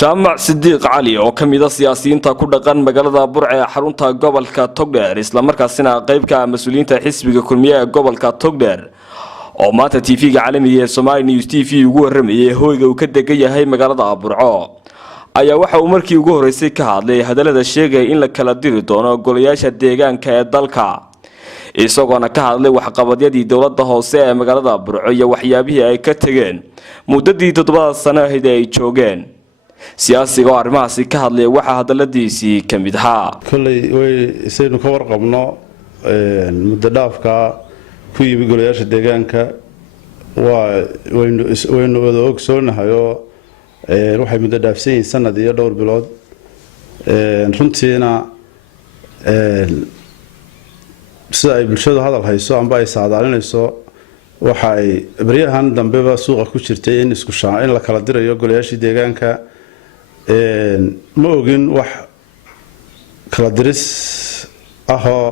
jaamac Sidiiq Cali oo kamid ah siyaasiyiinta ku dhaqan magaalada Burco ee xarunta gobolka Togdheer isla markaasina qayb ka ah mas'uuliyiinta xisbiga kulmiye ee gobolka Togdheer oo maanta TV-ga caalamiga ee Somali News TV ugu waramayay hooyga uu ka degan yahay magaalada Burco ayaa waxa uu markii ugu horeysay ka hadlay hadalada sheegay in la kala diri doono golayaasha deegaanka ee dalka isagoona ka hadlay waxqabadyadii dawladda hoose ee magaalada Burco iyo waxyaabihii ay ka tageen muddadii 7 sano ah ee ay joogeen siyaasiga arrimahaasi ka hadlay waxa hadaladiisii kamid ahaa kulay way isaynu ka warqabno muddo dhaafka ku yimi golayaasha deegaanka waynu wada ogsoonahay oo waxay muddo dhaafsan sanad iyo dhowr bilood runtiina sida ay bulshadu hadal hayso amba ay saadaalinayso waxa ay baryahan dambeba suuqa ku jirtay in isku shaan in la kala dirayo golayaasha deegaanka ma ogin wax kala diris ahoo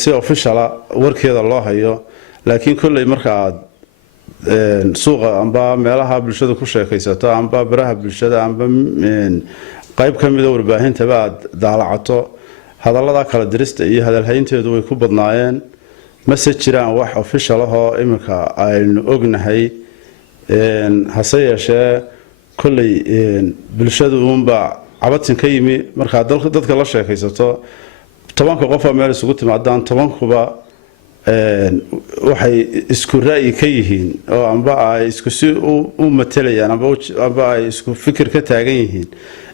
si official warkeeda loo hayo laakiin kulay marka aad suuqa amba meelaha bulshada ku sheekaysato amba baraha bulshada amba qayb kamid ah warbaahinta baad daalacato hadallada kala dirista iyo hadalhaynteedu way ku badnaayeen message jiraan wax official ah oo imika aynu ognahay hase yeeshee kulay bulshadu uunba cabatin ka yimi marka dadka la sheekaysato 10 qof oo meel isugu timaadaan 10 kuba waxay isku ra'yi ka yihiin oo amba ay isku si u matelayaan amba ay isku fikir ka taagan yihiin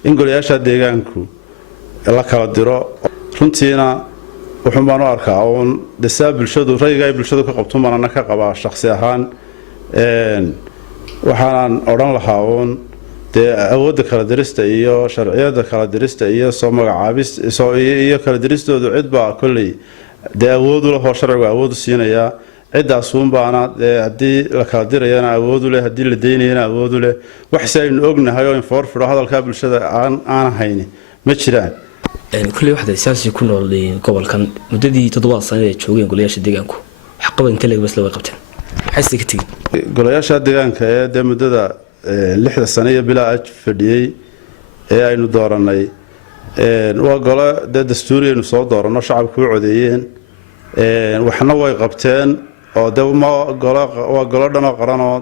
in golayaasha deegaanku la kala diro runtiina wuxuu baan u arkaa oo dasa bulshadu ra'yiga ay bulshadu ka qabto manana ka qaba shakhsi ahaan waxaan oran lahaa oo awoodda kala dirista iyo sharciyada kala dirista iyo soo magacaabis iyo kala diristoodu cid baa kulay awood u leh oo sharciga awood u siinaya cidaas uun baana hadii la kala dirayana awood u leh hadii la deynayana awood u leh wax saynu ognahay oo inforfiro hadalka bulshada aan hayni ma jiraan kulay waxda siyaasi ku nool gobolkan muddadii 7 sano ee joogeen golayaasha deegaanku wax qaban inta leeg bas la qabteen waxay ka tageen golayaasha deegaanka ee muddada 6 sano iyo bilaa aj fadhiyay ee aynu dooranay waa golo dastuuriyeenu soo doorano shacabku u codeeyeen waxna way qabteen oo waa golo dhan oo qaran oo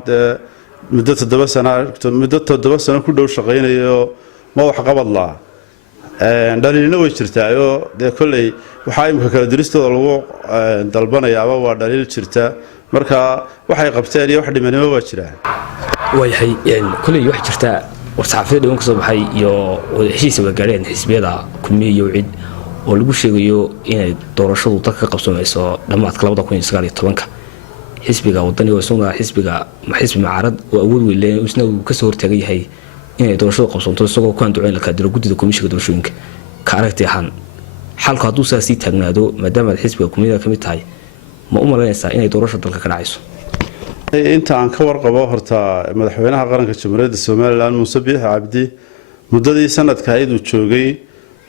muddo 7 sano ku dhow shaqeynayo ma wax qabad laa dhaliilna way jirtaayo kulay waxa imka kala diristooda lagu dalbanayaaba waa dhaliil jirta marka waxay qabteen iyo wax dhimanimo waa jiraan waxay kulay wax jirta warsaxaafada dhawaan ka soo baxay iyo heshiis wadaageen xisbiyada kulmiye iyo cid oo lagu sheegayo inay doorashadu dalka ka qabsoonayso dhamaadka 2019 xisbiga wadani oo soo xisbiga mucaarad oo awood weyn leh isna uu ka soo hortagay yahay inay doorashadu qabsoonto isagoo ku anduceyn la ka diro gudida komishiga doorashooyinka ka aragtay ahaan xalku hadduu saasi taagnaado maadaama xisbiga kulmiye ka mid tahay ma u malaynaysaa inay doorashada dalka ka dhacayso inta aan ka warqabo horta madaxweynaha qaranka Jamhuuriyadda Soomaaliland Muuse Biixi Cabdi muddadii sanadka ay uu joogay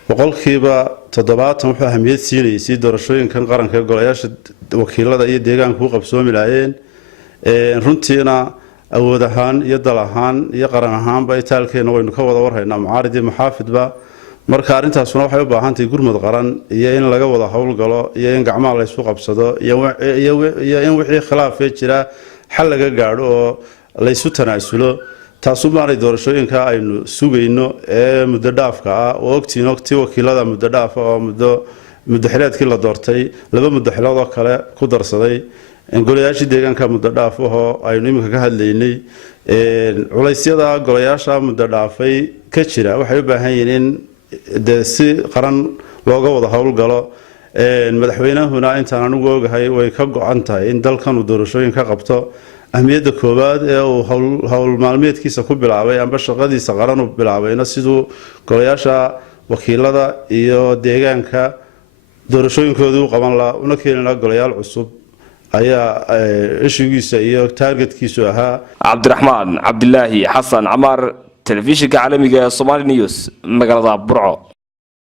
boqolkiiba 70 wuxuu ahmiyad siinayay si doorashooyinkan qaranka golayaasha wakiilada iyo deegaanka u qabsoomi lahaayeen runtiina awood ahaan iyo dal ahaan iyo qaran ahaanba itaalkeena waynu ka wada warhaynaa mucaarid iyo muxaafidba marka arintaasuna waxay u baahan tahay gurmad qaran iyo in laga wada hawl galo iyo in gacmaha la isku qabsado iyo in wixii khilaaf jira xal laga gaadho oo la isu tanaasulo taasoo maanay doorashooyinka aynu sugayno ee muddo dhaafka ah oo ogtiin wakiilada muddo dhaaf oo muddo xileedkii la doortay laba muddo xileed oo kale ku darsaday golayaasha deegaanka muddo dhaaf oo aynu imika ka hadlaynay culaysyada golayaasha muddo dhaafay ka jira waxay u baahan yihiin in si qaran looga wada hawl galo madaxweynahuna intaan anigu ogahay way ka go'an tahay in dalkan uu doorashooyin ka qabto ahmiyadda koobaad ee uu hawl maalmeedkiisa ku bilaabay amba shaqadiisa qaran uu bilaabayna sidoo golayaasha wakiilada iyo deegaanka doorashooyinkoodu u qaban la una keenana golayaal cusub ayaa ishigiisa iyo targetkiisu ahaa Cabdiraxmaan Cabdilaahi Xasan Amar telefishinka caalamiga ee Somali News magaalada Burco.